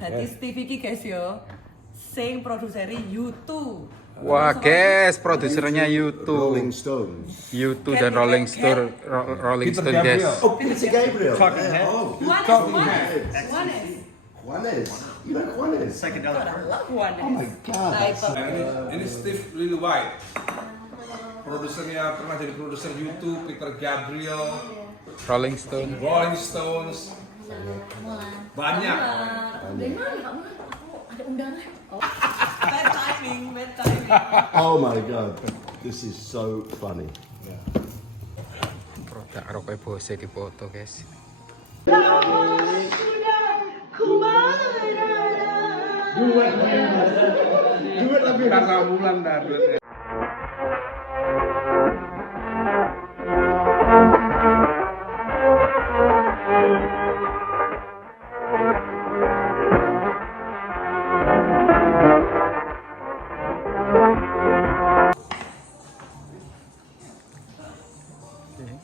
Jadi TV ki guys yo, sing produseri YouTube. Wah guys, produsernya YouTube. Rolling Stones. YouTube dan Rolling Stone guys. Oh, Peter Gabriel. Talking Heads. Oh, Juanes. Juanes. You know Juanes? Psychedelic Love Hearts. Juanes. Oh my God. Type of Ini Steve Lillywhite. Produsernya pernah jadi produser YouTube, Peter Gabriel, Rolling Stone. Rolling Stones. Banyak. Dari mana kamu? Aku ada undangan. Bad timing. Oh my God. This is so funny. Produk rokok Bose di foto guys. Duit lebih karena bulan dah duitnya.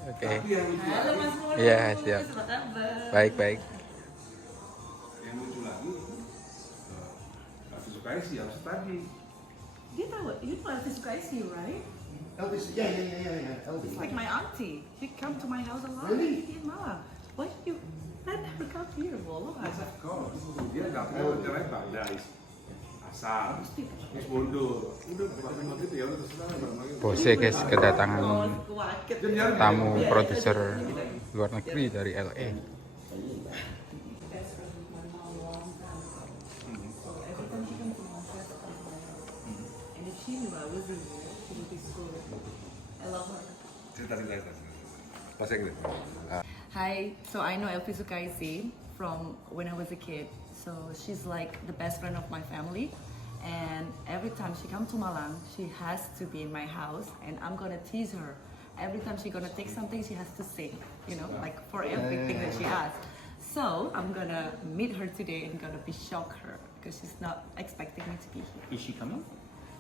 Oke. Halo Mas Mulus. Iya, siap. Apa kabar? Baik. Yang lucu lagi, Elvi Sukaisi harus tadi. Dia tahu, you know Elvi Sukaisi, right? Elvis, yeah. Elvis. It's like my auntie. She come to my house a lot. Really? In Malang. Why do you let her come here? Bolo Yes, of course. Dia nggak mau cerai dari asal, terus mundur. Udah bukan gitu ya, udah terserah. Bose guys kedatangan Kuaket. tamu produser luar negeri dari LA. Every time she comes to my house, and if she knew I was in here, she would be so. I love her. Cerita. Bahasa Inggris. Hi, so I know Elvi Sukaisi from when I was a kid. So she's like the best friend of my family. And every time she comes to Malang, she has to be in my house and I'm gonna tease her. Every time she's gonna take something, she has to sing, you know, like for everything that she has. So I'm gonna meet her today and gonna be shock her because she's not expecting me to be here. Is she coming?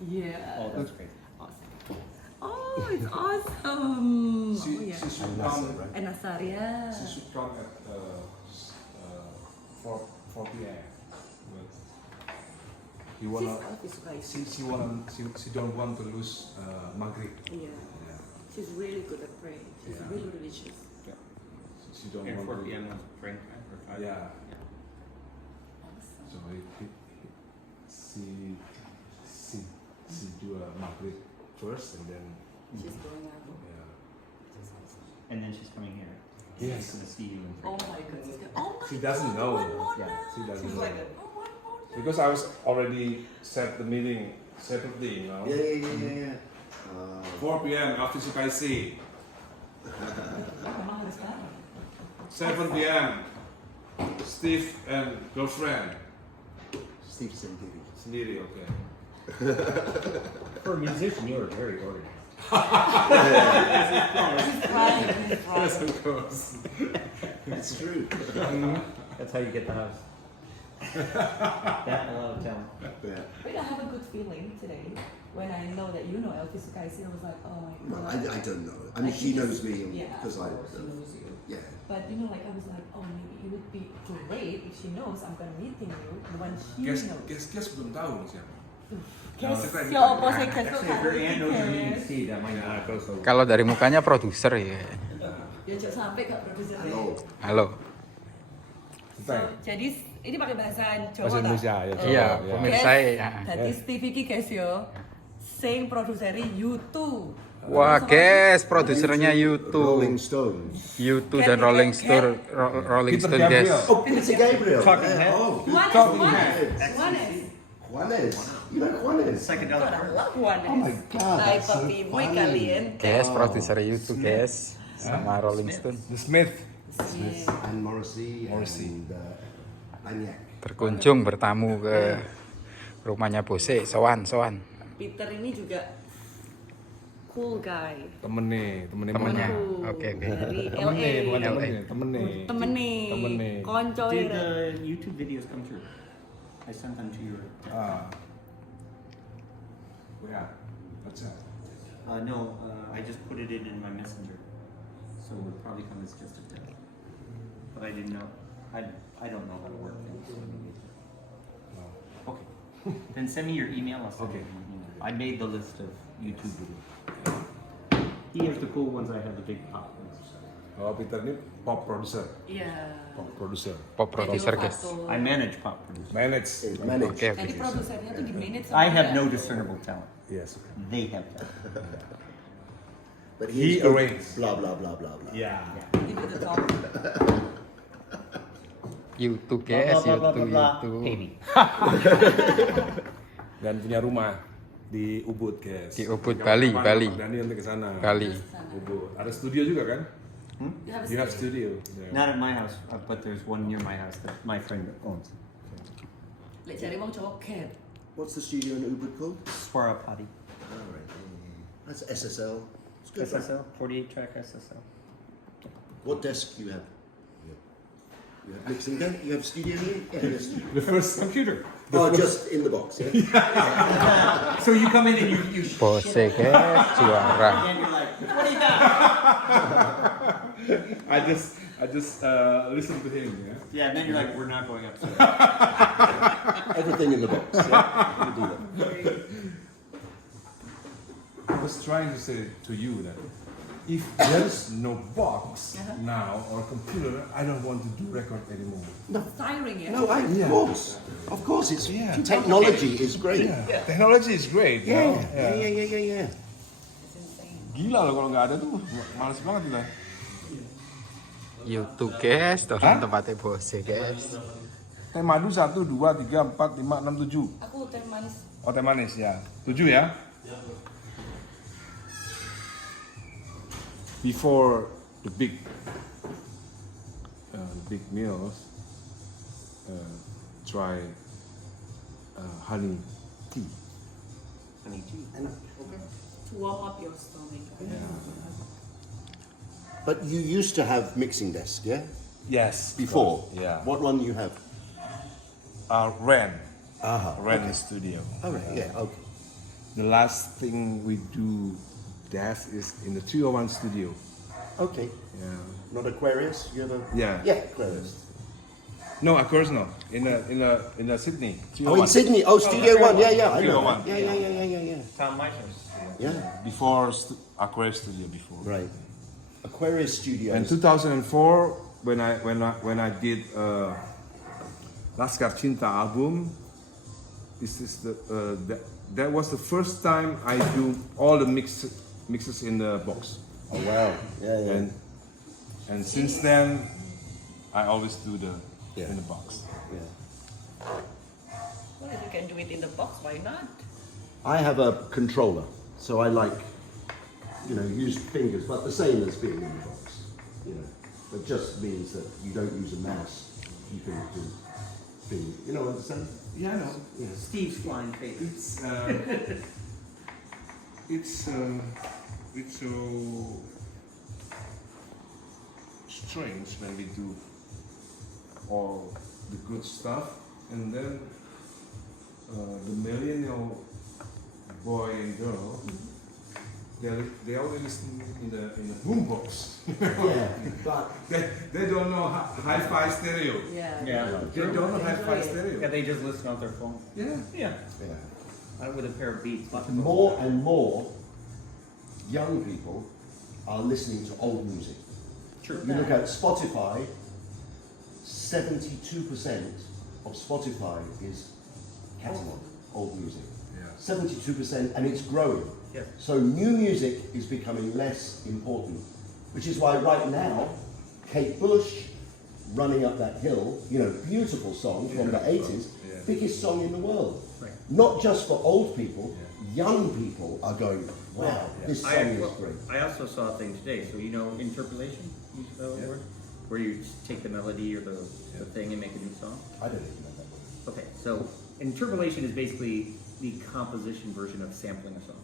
Yeah. Oh, that's great. Awesome. Oh, it's awesome. She should come. And Asaria. She should come at 4 p.m. But you wanna. She's Elvi Sukaisi. She don't want to lose Maghrib. Yeah. Yeah. She's really good at praying. She's Yeah. really religious. Yeah. She don't And want 4 to. p.m. was praying time or 5? Yeah. Awesome. So she do a Maghrib first and then. She's going out. Yeah. She's awesome. And then she's coming here. Yes. She's gonna see you in Oh my goodness. Oh my She doesn't God, know. one more Yeah, now. she doesn't She's know. like, oh, one more now. Because I was already set the meeting separately, you know. Yeah. 4 p.m. Elvi Sukaisi. Memang harus bareng. 7 p.m. Steve and girlfriend. Steve Sendiri. Sendiri, okay. For a musician, you are very organized. He's trying. Of course. It's true. That's how you get the house. That and a lot of talent. Yeah. But I have a good feeling today when I know that you know Elvi Sukaisi. I was like, oh my Well, God. I don't know. I mean, Like, she she knows just- me yeah, because I. she knows you. Yeah. But you know, like I was like, oh, maybe it would be great if she knows I'm gonna meeting you when she knows. Guess belum tahu nih siapa. Guess No, siapa sih guess Actually, if your aunt knows your name, Steve, that might not go so well. Kalau dari mukanya produser ya. Ya jangan sampai kak produser. Halo. So, jadi ini pakai bahasa Jawa. Bahasa Indonesia, tak? ya, Oh. Iya, pemirsa ya. Jadi TV ki guys yo, sing produseri YouTube. Wah guys, produsernya YouTube. Rolling Stones. YouTube dan Rolling Stone Peter guys. Gabriel. Oh, Peter Gabriel. Talking Yeah. Heads. Oh, Juanes. Juanes. You know Juanes? Psychedelic Hearts. Love Juanes. Oh my God, Type that's so of ibu funny. kalian. Guys, produser YouTube guys sama Rolling Stone The Smith. Smith and Morrissey. And Banyak. berkunjung bertamu ke rumahnya Bose, Sowan. Peter ini juga cool guy. Temennya. Temennya. Cool. Oke. Dari Temennya, bukan LA. temennya. Temennya. Konco Did ya. the YouTube videos come through? I sent them to your. Yeah. What's that? No, I just put it in my messenger, so it would probably come as just a text. But I didn't know. I don't know how to work things. Then send me your email. I'll send Okay. you an email. I made the list of YouTube videos. Here's the cool ones. I have the big pop ones. Oh, Peter ini pop producer. Yeah. Pop producer. Pop producer guys. I manage pop producers. Manage. Manage. Oke oke. Jadi produsernya tuh di manage sama I have dia. no discernible talent. Yes. They have talent. But He he's good. arranged. Blah blah blah blah blah. Yeah. Give it the top. YouTube guys, YouTube. Pay me. Dan punya rumah di Ubud, guys. Di Ubud, Bali, Bali. Pak Dhani nanti ke sana. Bali. Ubud. Ada studio juga kan? You have a You have studio. Yeah. Not at my house, but there's one near my house that my friend owns. Lek cari wong joget. What's the studio in Ubud called? Swara Potty. Alright. That's SSL. It's good. Right? SSL, 48 track SSL. What desk do you have? You have mixing desk? You have studio here? Yeah, yes. The first computer. Oh, just in the box, yeah? So you come in and you Bose guys, juara. and you're like, what do you got? I just listen to him. Yeah. Yeah, and then you're like, we're not going upstairs. Everything in the box, yeah? You do that. I was trying to say to you that if there's no box now or computer, I don't want to do record anymore. Tiring ya. No, Yeah. of course, it's Yeah. technology is great. Technology is great. you Yeah, know? yeah. It's insane. Gila loh kalau nggak ada tuh, males banget kita. YouTube guys, tolong tempatnya Bose guys. Teh madu 1, 2, 3, 4, 5, 6, 7. Aku teh manis. Oh teh manis ya, 7 ya. Before the big meals, try honey tea. Honey tea. To warm up your stomach. But you used to have mixing desk, yeah? Yes. Before? Yeah. What one you have? Ren. Aha. Ren studio. Alright, yeah, okay. The last thing we do desk is in the 301 studio. Okay. Yeah. Not Aquarius? You ever? Yeah. Yeah, Aquarius. No, of course not. In the Sydney. Oh, in Sydney. Oh, Studio One. Yeah, I know. 301. Yeah. Tom Meisner's. Yeah, Before Aquarius studio before. right. Aquarius Studios. In 2004, when I did Laskar Cinta album, this is that was the first time I do all the mixes in the box, Oh, wow. Yeah. and since then I always do Yeah. in the box. Yeah. Well, if you can do it in the box, why not? I have a controller, so I like, use fingers, but the same as being in the box. It just means that you don't use a mouse. You can do things. You know what I'm saying? Yeah, I know. Yeah. Steve's flying face. It's so strange when we do all the good stuff and then the millennial boy and girl they only listen in the boombox. Yeah, but they don't know hi-fi stereo. Yeah. Yeah. They don't know hi-fi stereo. Yeah, they just listen on their phone. Yeah. Yeah. yeah. With a pair of Beats. More and more young people are listening to old music. True. You look at Spotify, 72% of Spotify is catalog, old music. Yeah. 72%, and it's growing. Yes. So new music is becoming less important, which is why right now, Kate Bush, Running Up That Hill, beautiful song from the 80s, Yeah. biggest song in the world. Right. Not just for old people, young people are going, wow, this song is great. I also saw a thing today. So interpolation, you know the word, where you take the melody or the thing and make a new song. I don't even know that word. Okay, so interpolation is basically the composition version of sampling a song,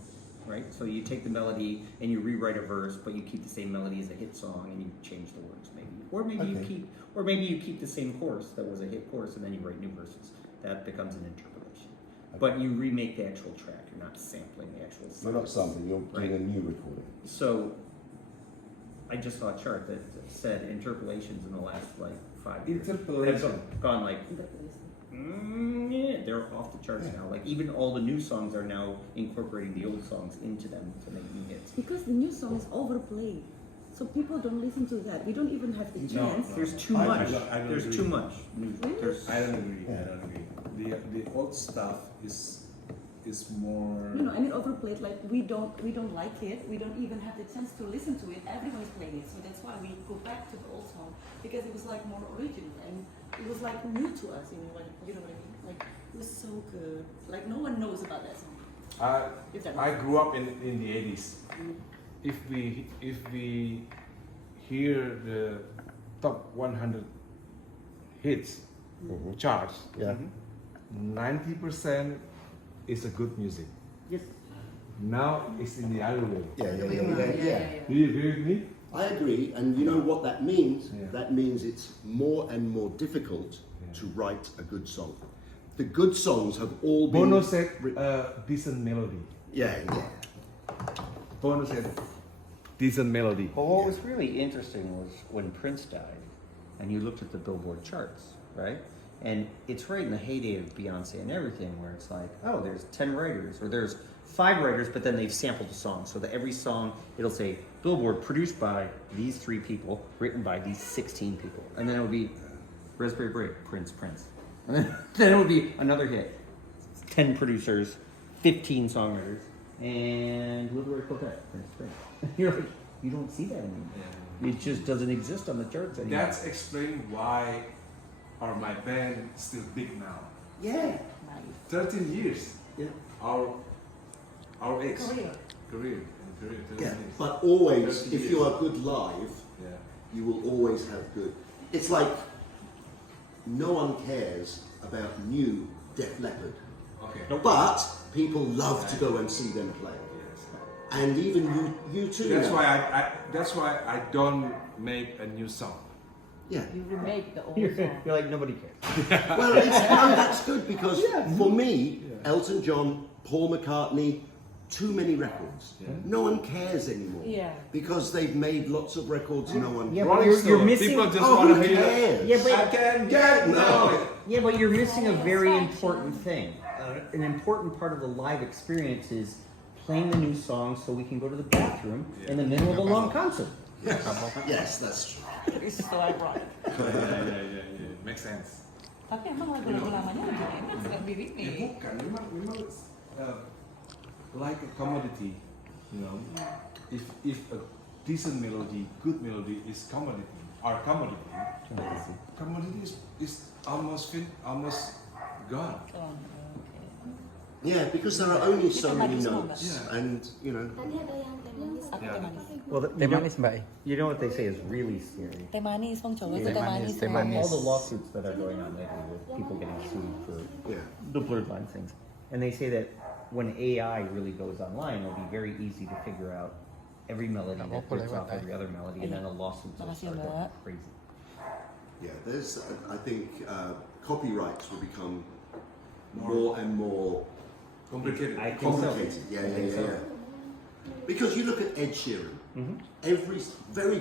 right? So you take the melody and you rewrite a verse, but you keep the same melody as a hit song and you change the words, maybe, or maybe you keep the same chorus that was a hit chorus and then you write new verses. That becomes an interpolation. But you remake the actual track. You're not sampling the actual song. You're not sampling, you're doing a new recording. So I just saw a chart that said interpolations in the last 5 years Interpolation. have gone like, yeah, they're off the charts now. Like even all the new songs are now incorporating the old songs into them to make new hits. Because the new song is overplayed. So people don't listen to that. We don't even have the chance. There's too I much. don't There's agree. too much. There's, I don't agree. The old stuff is more. You know, I mean overplayed. Like we don't like it. We don't even have the chance to listen to it. Everyone is playing it, so that's why we go back to the old song because it was like more original and it was like new to us. You know, like you know what I mean? Like it was so good. Like no one knows about that song. If that I makes grew up in the 80s. If we hear the top 100 hits charts, Yeah. 90% is a good music. Yes. Now it's in the other way. Yeah. Do you agree with me? I agree, and you know what that means? Yeah. That means it's more and more difficult Yeah. to write a good song. The good songs have all been. Bono said decent melody. Yeah. Bono said decent melody. Well, what was really interesting was when Prince died, and you looked at the Billboard charts, right? And it's right in the heyday of Beyonce and everything, where it's like, oh, there's 10 writers, or there's 5 writers, but then they've sampled a song. So that every song, it'll say, Billboard produced by these 3 people, written by these 16 people. And then it would be Raspberry Break, Prince. And then it would be another hit. 10 producers, 15 songwriters, and Lillywhite Quartet, Prince. You're like, you don't see that anymore. It just doesn't exist on the charts anymore. That's explaining why my band still big now. Yeah. 13 years. Yeah. Our ex Career. career. 13 Yeah. years. But always, 30 if you are good live, Yeah. you will always have good. It's like no one cares about new Def Leppard, Okay. but people love to go and see them play. Yes. And even you too. That's now. why I don't make a new song. Yeah. You remake the old You're song. like, nobody cares. Well, that's good because for me, Elton John, Paul McCartney, too many records. Yeah. No one cares anymore. Yeah. Because they've made lots of records. No one. Yeah, but Rolling you're Stone, missing. people just Oh, want who to hear. cares? Yeah, but I can get no. Yeah, but you're missing a very important thing. An important part of the live experience is playing the new song so we can go to the bathroom in the middle of a long concert. Yes, that's true. It's so ironic. Yeah. Makes sense. Tapi emang lagu-lagu lamanya lebih enak kan di remake. Bukan, memang like a commodity, you know. If a decent melody, good melody is commodity, commodity is almost gone. Oh, Yeah, because there are only so Kita many manis notes, Yeah. and you know. Tadi ada yang teh manis. Aku teh manis. Well, Teh manis, Mbak. you know what they say is really scary. Teh manis, Bang Cowo itu Teh teh manis, manis. teh manis. All the lawsuits that are going on lately with people getting sued for Yeah. the blurred line things. And they say that when AI really goes online, it'll be very easy to figure out every melody that puts off every other melody, and then the lawsuits will Makasih, start Mbak. going crazy. Yeah, there's. I think copyrights will become more and more Complicated. I think so. complicated. Yeah. think so. Because you look at Ed Sheeran, every very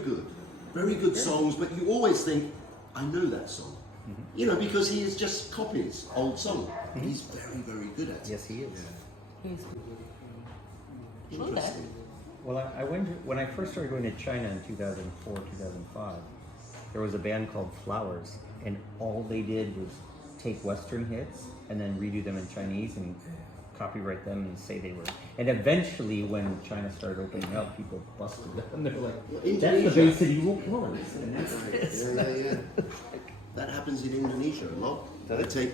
good songs, but you always think, I know that song. You know, because he is just copies old song. He's very good at it. Yes, he is. Yes. Interesting. Well, I went when I first started going to China in 2004, 2005. There was a band called Flowers, and all they did was take Western hits and then redo them in Chinese and copyright them and say they were. And eventually, when China started opening up, people busted them. And they're like, "That's the base city rule was." And that's Yeah. That happens in Indonesia a lot. They take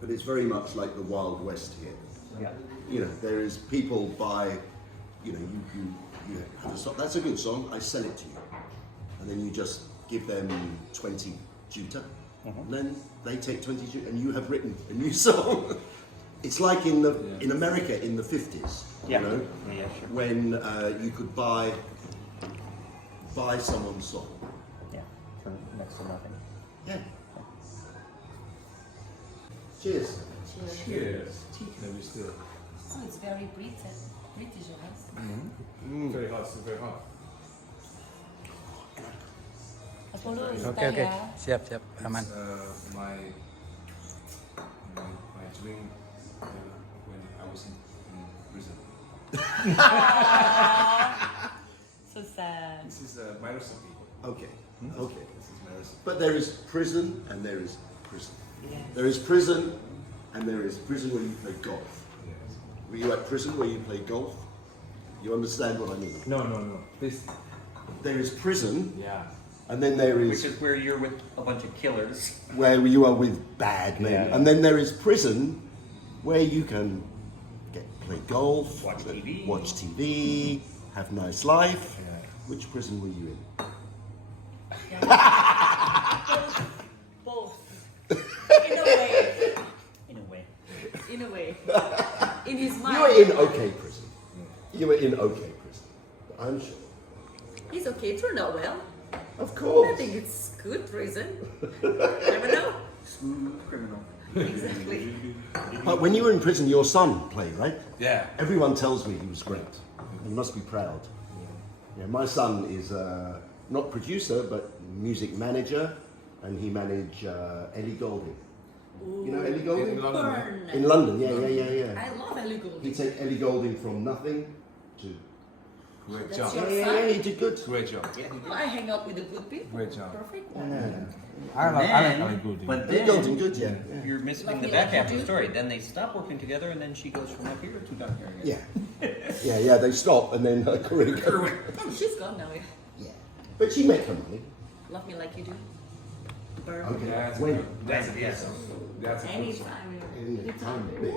but it's very much like the Wild West here. yeah. You know, there is people buy, you know, you have a song, that's a good song, I sell it to you. And then you just give them 20 juta, and then they take 20 juta, and you have written a new song. It's like in America in the 50s, Yeah. you know, Yeah, sure. when you could buy someone's song. Yeah, for next to nothing. Yeah. Cheers. Cheers. Maybe still. Oh, it's very British, right? Very hot. Super hot. Oke, siap, aman. My drink when I was in prison. So sad. This is my recipe. Okay. Okay. This is my recipe. But there is prison and there is prison. Yes. There is prison and there is prison where you play golf. Yes. Were you at prison where you play golf? You understand what I mean? No. This. There is prison Yeah. and then there Which is is where you're with a bunch of killers. where you are with bad men. Yeah. And then there is prison where you can play golf, Watch TV. have nice life. Yeah. Which prison were you in? Both. In a way. In a way. In a way. In his mind. You were in okay prison. You were in okay prison. I'm sure. It's okay, it turned out well. Of I course. think it's good prison. Never know. Smooth criminal. Exactly. But when you were in prison, your son played, right? Yeah. Everyone tells me he was great. You must be proud. Yeah, my son is not producer, but music manager, and he managed Ellie Goulding. You know Ellie Goulding? In London. Burn. In London, yeah. I love illegal. He take Ellie Goulding from nothing to... Great That's job. your- Yeah, he did good. Great job. Oh, I hang out with the good people. Great job. Perfect. I like good. But Ellie then Goulding, good, yeah. you're missing Like the me, back like half of you the do. story. Then they stop working together, and then she goes from up here to down here again. Yeah, they stop and then her career goes. Oh, she's gone now. Yeah. Yeah. But she made her money. Love me like you do. Burn. Okay. That's When? good. That's a good song. That's a good song. Anytime. Anytime, baby.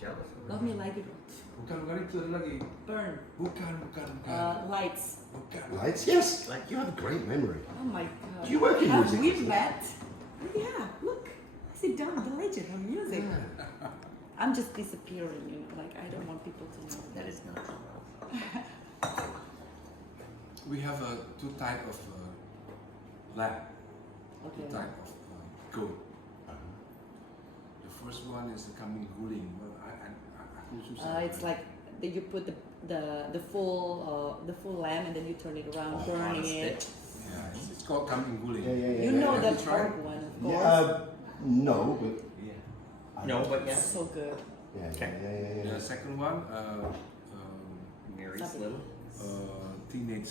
Jealous. Love me like you do. Bukan itu ada lagi. Burn. Bukan. Lights. Bukan. Lights? Yes. Like you have a great memory. Oh my god. Do you work in Have music? we met? Oh, yeah, look. I sit down, the legend of music. I'm just disappearing, you know, like I don't want people to know. That is not. We have two type of lab. Okay. Two type of goat. The first one is coming guling. It's like you put the full lamb and then you turn it around, burning it. Yeah, it's called coming guling. Yeah. You know the You try pork it? one, of course. Yeah, no, but No, but yes. So good. yeah. The second one, Mary's Nothing. little. teenage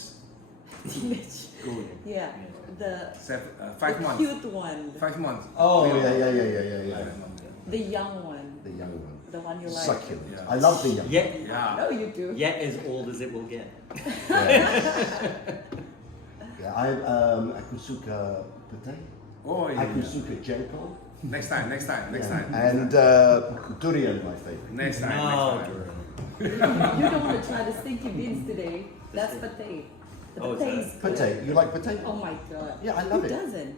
Teenage. goat. Yeah. The 5 months. cute one. 5 months. Oh, yeah. 5 months. The young one. The young one. The one you like. Succulent. Yeah. I love the young Yet, No, you do. yet as old as it will get. Yeah, aku suka petai. Oh yeah. Aku suka jengkol. Next time. And durian, my favorite. Next time. No, next time. You don't want to try the stinky beans today. That's pate. The Oh, is pate is good. Petai. You like petai? Oh my god. Yeah, I love Who it. doesn't?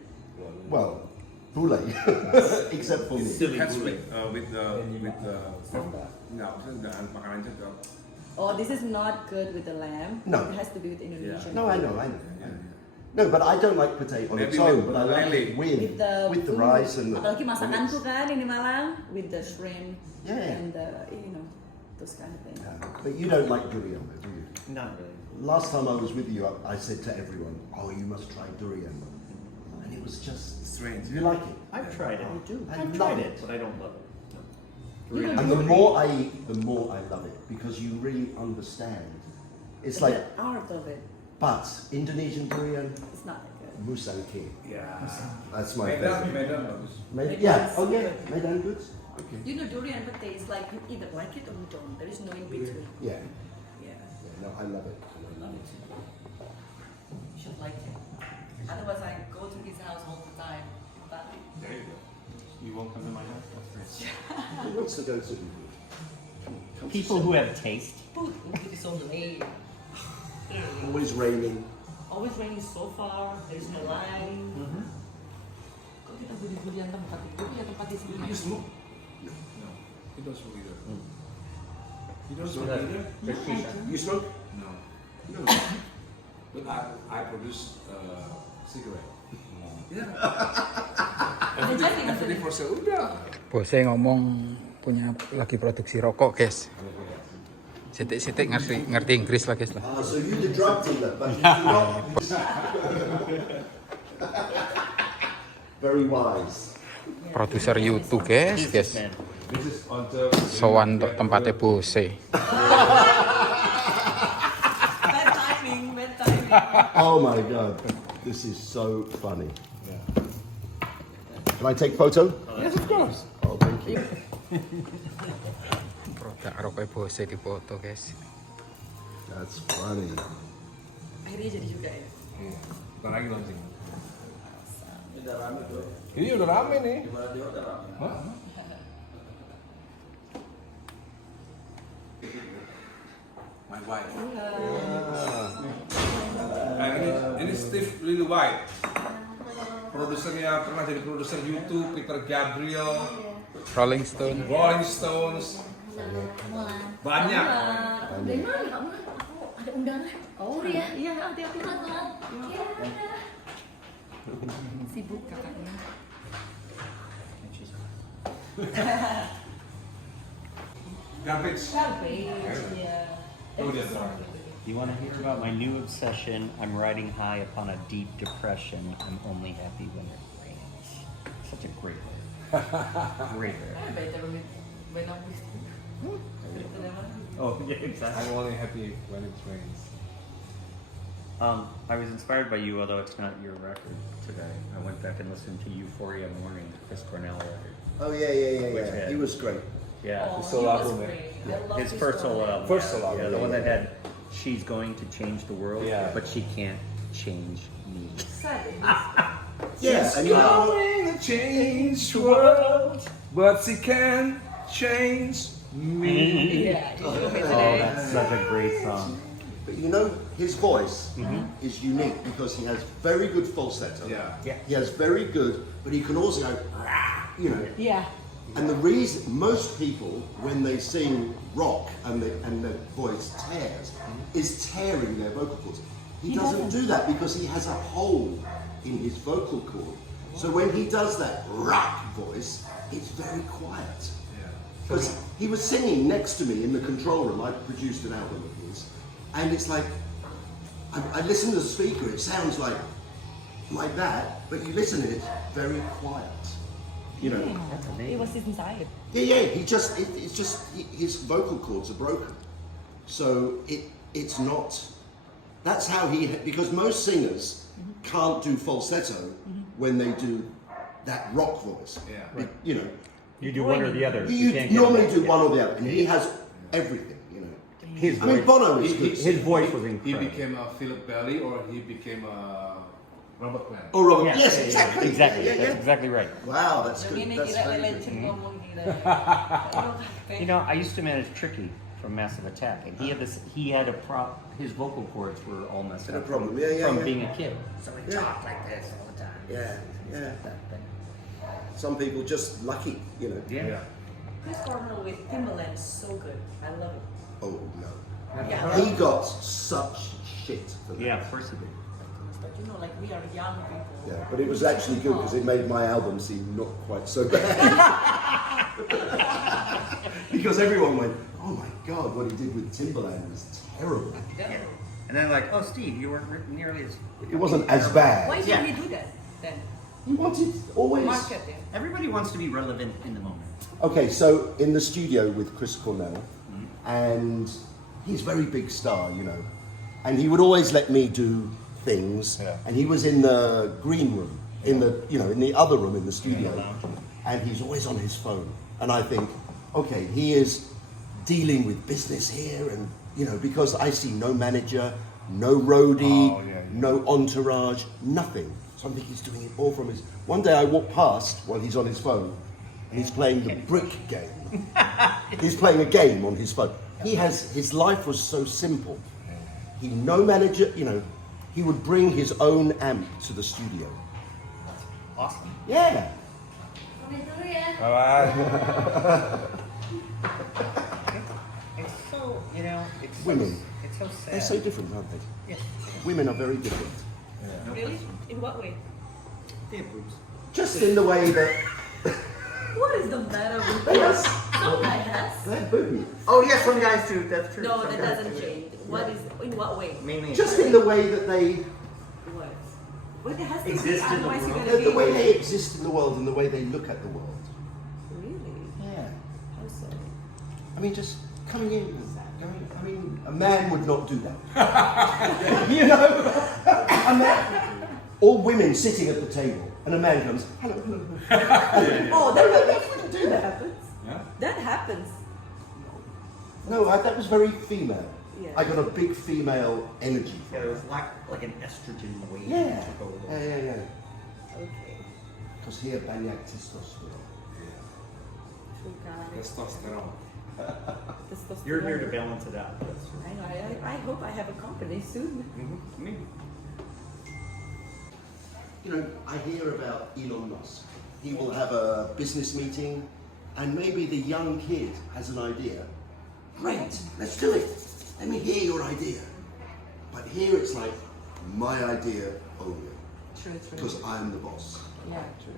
Well, bule. Except for me. Silly That's bully. with Sambal. no, dengan makanan cedok. Oh, this is not good with the lamb. No. It has to be with Indonesian. No, I know. No, but I don't like petai on its Maybe own, with but I like it With the with the food. rice and the... Apalagi masakanku kan ini Malang with the shrimp Yeah. and the those kind of things. But you don't like durian, do you? Not really. Last time I was with you, I said to everyone, "Oh, you must try durian," and it was just Strange. You like it? I've tried it. You do. I I've love tried it. it, but I don't love it. No. You don't And do the it. more I eat, the more I love it because you really understand. It's like, the art of it. but Indonesian durian, It's not that good. musang king. Yeah. That's my Medan favorite. bagus. Yeah. Oh yeah. Medan good. Okay. You know durian pate is like you either like it or you don't. There is no in between. Yeah. Yeah. No, I love it. I love it too. You should like it. Otherwise, I go to his house all the time. But There you go. You won't come to my house? Who wants to go to? Come to People who have taste. food is so lame. always raining. Always raining so far. There is no line. Kok kita budi-budian tempat itu ya tempat di sini. You smoke? No. He don't smoke either. You don't smoke Smoke. either? You smoke? No. No. But I produce cigarette. Yeah. Udah jadi Everything for sale. Udah. Bosnya ngomong punya lagi produksi rokok, guys. Sitik-sitik ngerti Inggris lah guys lah. So you're the drug dealer, but you do not. Very wise. Produser YouTube guys. This is on the Sowan untuk tempatnya Bose. Bad timing, bad timing. Oh my god, this is so funny. Can I take photo? Yes, of course. Oh, thank you. Produk rokok Bose di foto guys. That's funny. Akhirnya jadi juga ya. Bentar lagi launching. Ini udah rame nih. Hah? My wife. Nah, ini Steve Lillywhite. Produsernya pernah jadi produser YouTube, Peter Gabriel, Rolling Stone. Rolling Stones. Banyak. Dari mana Kak Mulan? Aku ada undangan. Oh ya? Iya, hati-hati. Iya. Sibuk kakaknya. Garbage. Yeah. Oh, dia tuh. You want to hear about my new obsession? I'm riding high upon a deep depression. I'm only happy when it rains. Such a great word. Great word. Better when I'm with you. Oh, yeah, exactly. I'm only happy when it rains. I was inspired by you, although it's not your record today. I went back and listened to Euphoria Morning, the Chris Cornell record. Oh yeah. Which He was great. Yeah, Oh, solo he was album, great. I love his first solo album. First solo album, Yeah, the yeah, one that yeah. had "She's going to change the world, Yeah. but she can't change me." Yeah, and you know, Going to change the world, but she can change me. Yeah, you show me Oh, today. that's such a great song. but you know, his voice is unique because he has very good falsetto. Yeah. He has very good, but he can also go, "Rah," you know. Yeah. And the reason most people, when they sing rock and their voice tears, is tearing their vocal cords. He doesn't do that because he has a hole in his vocal cord. So when he does that rock voice, it's very quiet. Because he was singing next to me in the control room. I produced an album of his, and it's like I listen to the speaker. It sounds like that, but you listen and it's very quiet. You know. That's It amazing. was inside. Yeah. It's just his vocal cords are broken, so it's not. That's how because most singers can't do falsetto when they do that rock voice. Yeah. You know, You do one or the other. you can't get normally it. do one or the other, and he has everything. You know, His I mean voice, Bono is good. his voice was He incredible. became a Philip Bailey or he became a Robert Plant. Oh, Robert. Yeah, Yes, exactly. Exactly. Yeah, That's exactly right. Wow, that's good. Ini That's kira very good. legend ngomong gila. You know, I used to manage Tricky from Massive Attack, and he had his vocal cords were all messed Had a up problem. Yeah, from yeah. being a kid. So he Yeah. talked like this all the time. Yeah. That thing. Some people just lucky, you know. Yeah. Chris Cornell with Timbaland is so good. I love it. Oh no, Yeah. he got such shit for that. Yeah, of course he did. But you know, like we are young people. Yeah, but it was actually good because it made my album seem not quite so bad. Because everyone went, "Oh my God, what he did with Timbaland was terrible." Yeah. And then like, oh, Steve, you weren't nearly as. It wasn't as bad. Why did Yeah. we do that then? He wanted always. Marketing. Everybody wants to be relevant in the moment. Okay, so in the studio with Chris Cornell, and he's a very big star, you know, and he would always let me do things, and he was in the green room, in the other room in the studio, and he's always on his phone, and I think, okay, he is dealing with business here, and you know, because I see no manager, no roadie, no entourage, nothing. So I think he's doing it all from his. One day I walk past while he's on his phone, and he's playing the brick game. He's playing a game on his phone. His life was so simple. He no manager, you know. He would bring his own amp to the studio. Awesome. Yeah. Pamit dulu ya. Bye-bye. It's so, you know, it's Women. It's so sad. They're so different, aren't they? Yes. Women are very different. Really? In what way? They have boobs. Just in the way that What is the matter with they us? are, Some guy has. They're booby. Oh yeah, some guys do. That's true. No, Some that guys doesn't do. change. What is, in what way? Mainly Just in the way that they, What? Well, there has to be, Exist in the otherwise you're world. gonna the be. way they exist in the world and the way they look at the world. Really? Yeah. How so? I mean, just coming in and going. I mean, a man would not do that. You know, a man. All women sitting at the table, and a man comes, hello, hello. Oh, that wouldn't do that. Yeah? That happens. No, that was very female. Yeah. I got a big female energy Yeah, from there it. was like an estrogen wave. Yeah. that took over the world. Yeah. Okay. Because here, banyak testosterone. True guy. Testosterone. Testosterone. You're here to balance it out. That's I know. I hope I have a company soon. maybe. You know, I hear about Elon Musk. He will have a business meeting, and maybe the young kid has an idea. Great, let's do it. Let me hear your idea. But here it's like, my idea only, True. because I'm the boss. Yeah, true.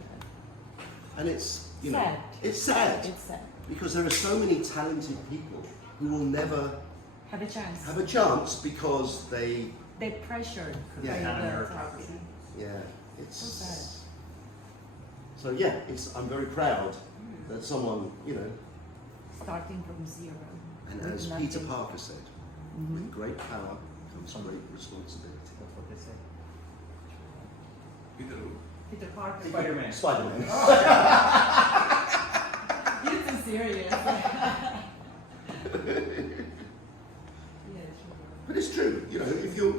And it's, you know, Sad. it's sad. It's sad. Because there are so many talented people who will never Have a chance. have a chance because they, They pressured Yeah. by Not the meritocracy. yeah, it's. So sad. So yeah, I'm very proud that someone, you know, starting from zero. and with as nothing. Peter Parker said, with great power comes great responsibility. That's what they say. Peter who? Peter Parker. Spider-Man. Spider-Man. You're too serious. Yeah, sure. But it's true, you know, if you're,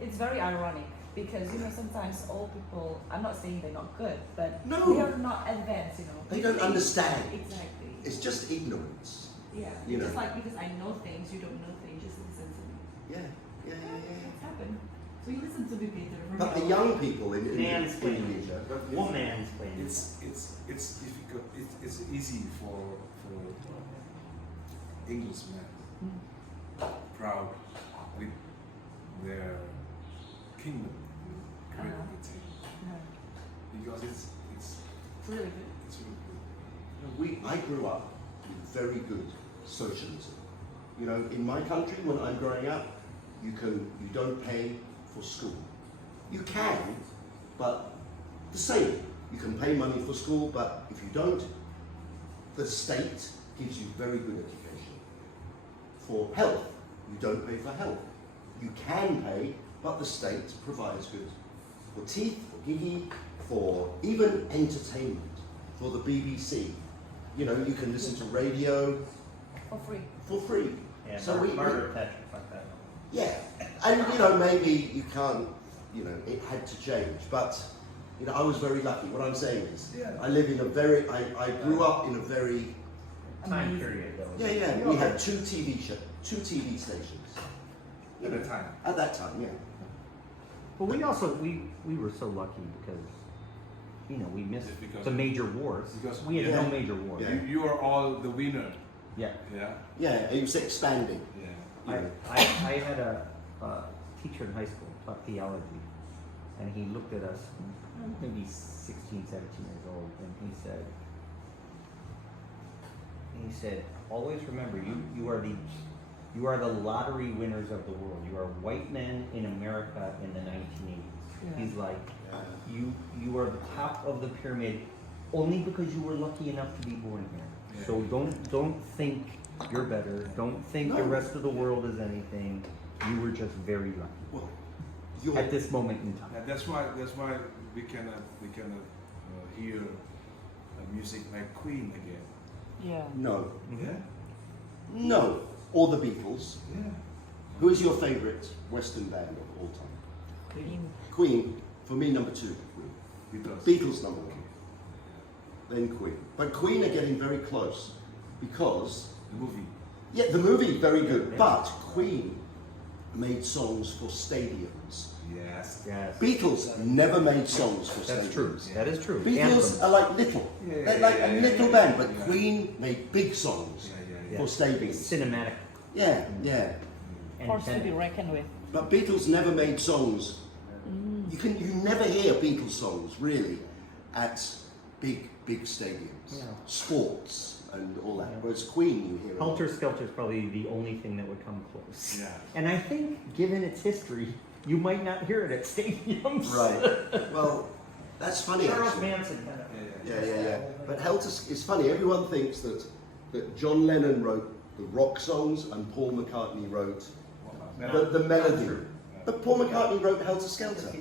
It's very ironic because sometimes all people. I'm not saying they're not good, but No. they are not advanced. they don't understand. Exactly. It's just ignorance. Yeah. you Just know. like because I know things, you don't know things. Just listen to me. Yeah. It's happened. So you listen to me, Peter. from But the now young on. people in Mansplaining. Indonesia, Womansplaining. It's difficult. It's easy for Englishmen proud with their kingdom, Great Uh-huh. Britain, Yeah. because it's It's really good. it's really good. I grew up with very good socialism. You know, in my country, when I'm growing up, you don't pay for school. You can, but the same. You can pay money for school, but if you don't, the state gives you very good education. For health, you don't pay for health. You can pay, but the state provides good. For teeth, for gigi, for even entertainment, for the BBC. You know, you can listen to radio For free. for free. Yeah, So we- Margaret Thatcher fucked that up. Yeah, and you know, maybe you can't, you know, it had to change, but you know, I was very lucky. What I'm saying is, I live in a very, I grew up in a very, Time period though. we had two TV stations At the time. at that time, yeah. But we also we were so lucky because we missed Just because the of- major wars. because- we had Yeah. no major wars. Yeah. You are all the winner. Yeah. Yeah. Yeah, it was expanding. Yeah. I had a teacher in high school taught theology, and he looked at us, maybe 16, 17 years old, and he said, always remember, you are the lottery winners of the world. You are white men in America in the 1980s. Yeah. He's like, you are the top of the pyramid only because you were lucky enough to be born here. Yeah. So don't think you're better. Don't think the No. rest of the world is anything. You were just very lucky Well, you're, at this moment in time. Yeah, that's why we cannot hear music like Queen again. Yeah. no, Yeah. no, or the Beatles. Yeah. Who is your favorite Western band of all time? Green. Queen, for me, number 2. Queen. Because Beatles number 1, then Queen. But Queen are getting very close because, the movie. yeah, the movie very good, but Queen made songs for stadiums. Yes. Yes. Beatles never made songs for stadiums. That's true. That is true. Beatles Anthem. are like little. Yeah, They're like a yeah, little yeah, band, but yeah. Queen made big songs Yeah. for stadiums. Cinematic. Yeah, yeah. And Force to be then- reckoned with. But Beatles never made songs. You never hear Beatles songs really at big stadiums, Yeah. sports, and all that. Whereas Queen, you hear a lot. Helter Skelter is probably the only thing that would come close. Yeah. And I think, given its history, you might not hear it at stadiums. Right. Well, that's funny. Charles actually. Manson kind of. Yeah. But Helter, it's funny. Everyone thinks that John Lennon wrote the rock songs and Paul McCartney wrote the melody. But Paul McCartney wrote Helter Skelter.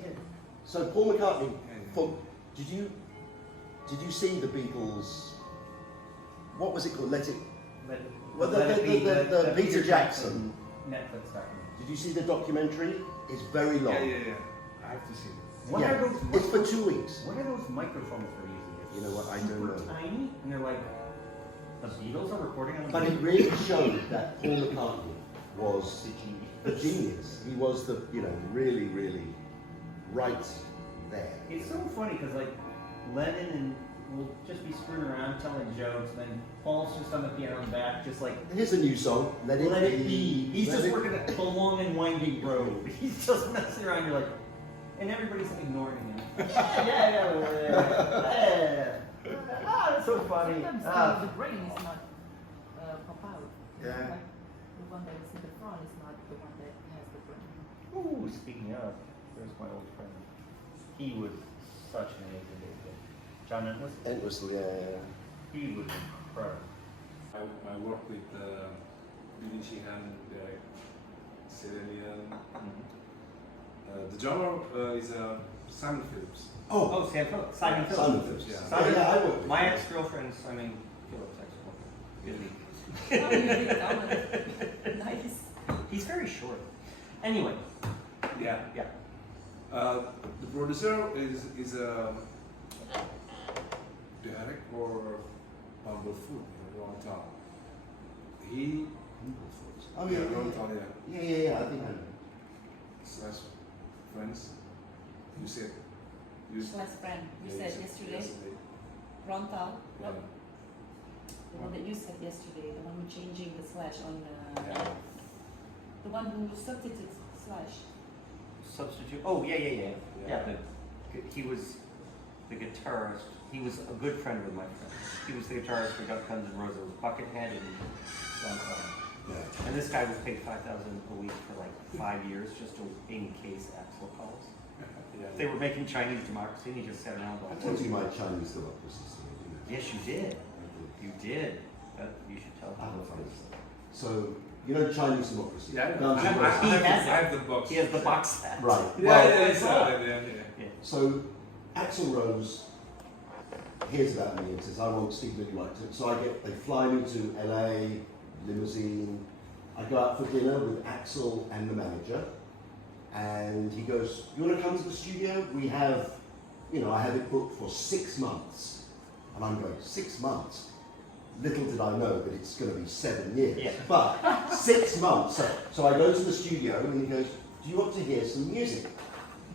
So Paul McCartney. Did you see the Beatles? What was it called? Well, the Peter Jackson. Netflix documentary. Did you see the documentary? It's very long. Yeah. I have to see it. What Yeah. are those? It's for 2 weeks. What are those microphones they're using? You know what? I don't Super know. tiny, and they're like, the Beatles are recording on. But it really showed that Paul McCartney was the genius. He was the, really, really right there. It's so funny because like Lennon and will just be screwing around telling jokes, and then Paul's just on the piano in the back, just like Here's a new song. Let it be. He's Let just it- working the long and winding road. He's just messing around. You're like, and everybody's ignoring him. yeah. Ah, that's so funny. Sometimes Ah. the brain is not pop out. Yeah. Like, the one that is in the front is not the one that has the brain. Ooh, speaking of, there's my old friend. He was such an amazing DJ. John Entwistle. Entwistle, yeah. He was incredible. I work with Billy Sheehan, Derek Serenian. The drummer is Simon Phillips. Oh, Simon Phillips. Simon Phillips. Simon Phillips, yeah. Simon, Yeah, I work with my him. ex-girlfriend, Simon Phillips, ex-girlfriend. Oh, you're big Ahmad. Nice. He's very short. Anyway, Yeah. yeah. The producer is Derek or Bumblefoot in Wrong Town. He Oh, yeah. Wrong Town, yeah. Yeah, I think I know. Slash friends. You said Slash friend. You yeah, said yesterday. Rontal. Yeah. The one that you said yesterday. The one who changing the slash on the. Yeah. The one who substitutes slash. Substitute. Oh, yeah. He was the guitarist. He was a good friend with my friend. He was the guitarist for Guns N' Roses, Buckethead, and Yeah. and this guy was paid $5,000 a week for like 5 years just to in case Axel calls. Yeah. They were making Chinese democracy, and he just sat around. I told you my Chinese democracy story, didn't I? Yes, you did. I did. You did. You should tell I have a him. funny story. So, Chinese democracy. Yeah, Guns N' I Roses. He has I have the box. He has the box set. Right. Yeah, Well, yeah. So, Axl Rose hears about me and says, I want Steve Lillywhite to. So they fly me to LA, limousine. I go out for dinner with Axl and the manager. And he goes, you want to come to the studio? We have, I have it booked for 6 months. And I'm going, 6 months? Little did I know that it's going to be 7 years. Yeah. But 6 months. So I go to the studio and he goes, do you want to hear some music?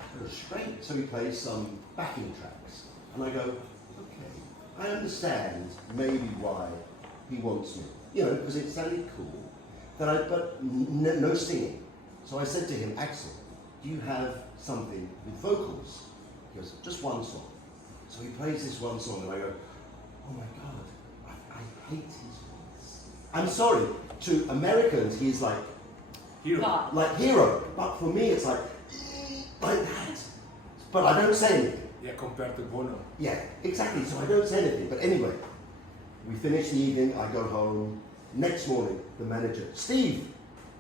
I go, great. So he plays some backing tracks. And I go, okay, I understand maybe why he wants me. Because it sounded cool. But no singing. So I said to him, Axl, do you have something with vocals? He goes, just one song. So he plays this one song and I go, oh my God, I hate his voice. I'm sorry, to Americans he's like God. hero. But for me it's like that. But I don't say anything. Yeah, compared to Bono. Yeah, exactly. So I don't say anything. But anyway, we finish the evening, I go home. Next morning, the manager, Steve,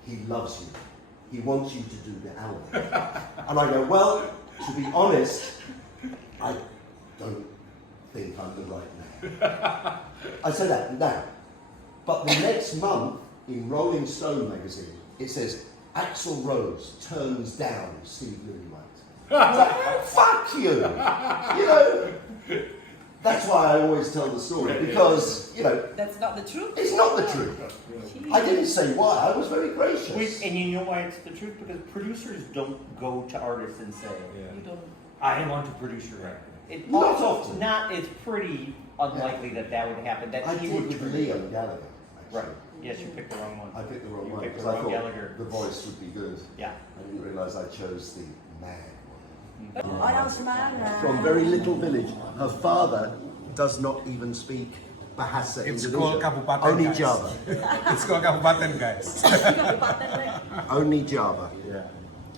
he loves you. He wants you to do the album. And I go, well, to be honest, I don't think I'm the right man. I say that now. But the next month, in Rolling Stone magazine, it says, Axl Rose turns down Steve Lillywhite. Like, fuck you! That's why I always tell the story, because, That's not the truth. it's not the truth. I didn't say why, I was very gracious. And you know why it's the truth? Because producers don't go to artists and say, You don't. I want a producer. It, Not often. It's pretty unlikely that would happen. That I he did would with produce. Liam Gallagher, actually. Right. Yes, you picked the wrong one. I picked the wrong You one, picked because the I wrong thought Gallagher. the voice would be good. Yeah. I didn't realise I chose the mad one. Orang semangat. From very little village. Her father does not even speak Bahasa It's Indonesia. called Kabupaten, Only guys. Java. It's called Kabupaten, guys. Only Java.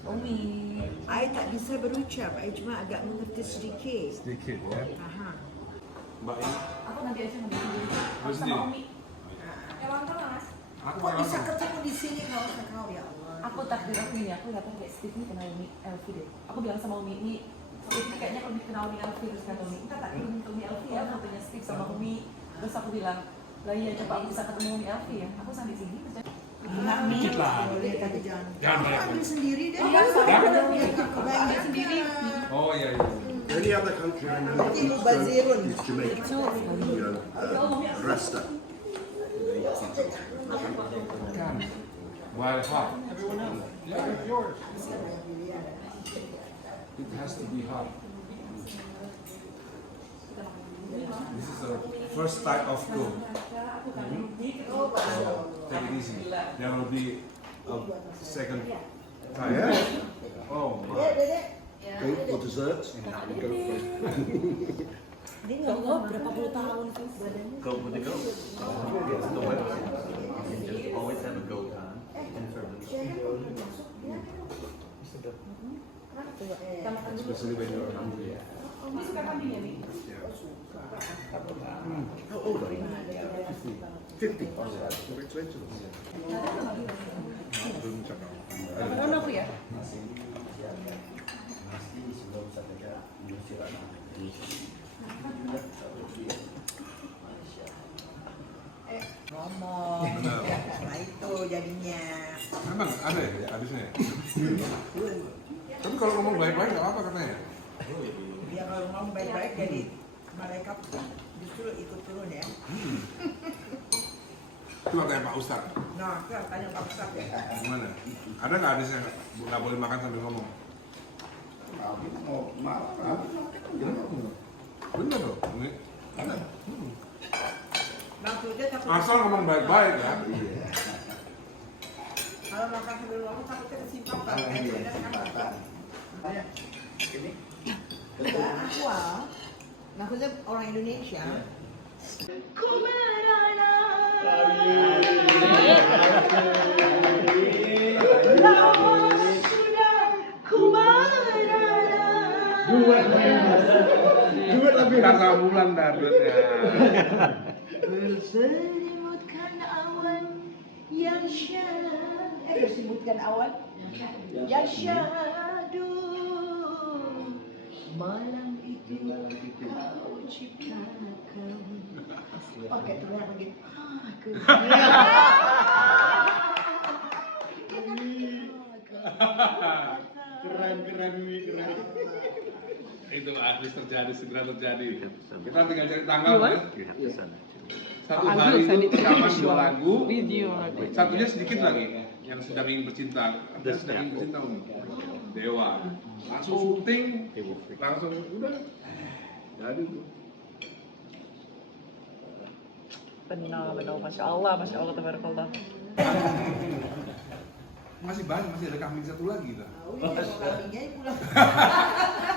Umi. I tak bisa berucap, I cuma agak mengerti sedikit. Sedikit ya. Aha. Mbak ini. Aku nanti aja ngambil sendiri. Lu Sama sendiri? Umi. Emang kan mas? Aku Kok bisa ketemu di sini kalau kau ya Allah. Aku takdir aku ini, aku datang kayak Steve ini kenal Umi Elvi deh. Aku bilang sama Umi ini, Steve ini kayaknya kalau kenal Umi Elvi terus kata Umi, kita tak kirim ke Umi Elvi ya fotonya Steve sama Umi. Terus aku bilang, lah iya coba aku bisa ketemu Umi Elvi ya. Aku sampai sini. dikit lah. Boleh tapi jangan. Jangan banyak. Ambil sendiri deh. Iya, Kebanyakan sendiri. Oh iya iya. The only other country I know Nanti mubazirun. is Jamaica. You know, Rasta. Kan. Wild hot. Yeah, it's yours. It has to be hot. This is the first type of goat. Take it easy. There will be a second type. Oh, my. Drink for dessert. Go for it. Dia nggak berapa puluh tahun tuh badannya. Go with the goat. It's the website. You can just always have a goat on. Especially when you're hungry. Umi suka kambing ya, Mi? How old are you? 50. Congratulations. Mana aku ya? Ngomong. Nah itu jadinya. Emang ada ya habisnya? Tapi kalau ngomong baik-baik nggak apa-apa katanya. Dia kalau ngomong baik-baik jadi malaikat justru ikut turun ya. Coba tanya Pak Ustadz. Nah, aku tanya Pak Ustadz ya. Gimana? Ada nggak hadisnya nggak boleh makan sambil ngomong? Bener loh. Ini ada. Maksudnya takut. Asal ngomong baik-baik ya. Kalau makan sambil ngomong takutnya kesimpangan. Enggak, aku maksudnya orang Indonesia. Kata bulan dah duitnya. Berselimutkan awan yang disebutkan awan yang syahdu malam itu kau ciptakan. Oke, terus begitu. Keren. Itu habis terjadi, segera terjadi. Kita tinggal cari tanggal ya. Satu hari itu rekaman 2 lagu, satunya sedikit lagi yang sedang ingin bercinta. Ada sedang ingin bercinta Dewa. Langsung syuting, langsung udah jadi tuh. Benar, Masya Allah, tabarakallah. Masih banyak, masih ada kambing satu lagi kita. Kambingnya pulang.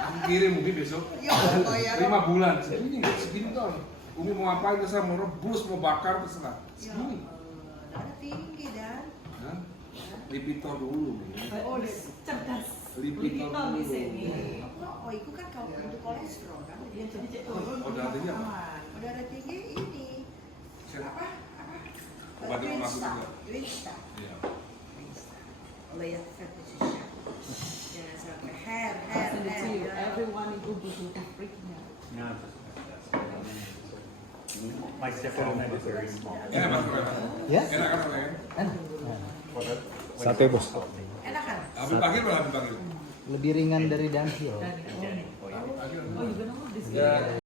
Aku kirim mungkin besok. 5 bulan, segini ton. Umi mau ngapain terserah, mau rebus, mau bakar terserah. Segini. Darah tinggi dan. Lipitor dulu. Oh, cerdas. Lipitor di dulu. sini. Oh, itu kan kalau untuk kolesterol kan. Dia jadi cek turun. Oh, darah tinggi apa? Oh, darah tinggi ini. Apa? Obat yang masuk juga. Twinsta. Iya. Allah ya fetishnya. Jangan sampai hair. Everyone itu butuh breaknya. My stepmom is very small. Enak mas, Ya? enak kan ya? Sate bos. Enak kan? Habis panggil berapa panggil? Lebih ringan dari downhill. Oh, you gonna hold this Ya,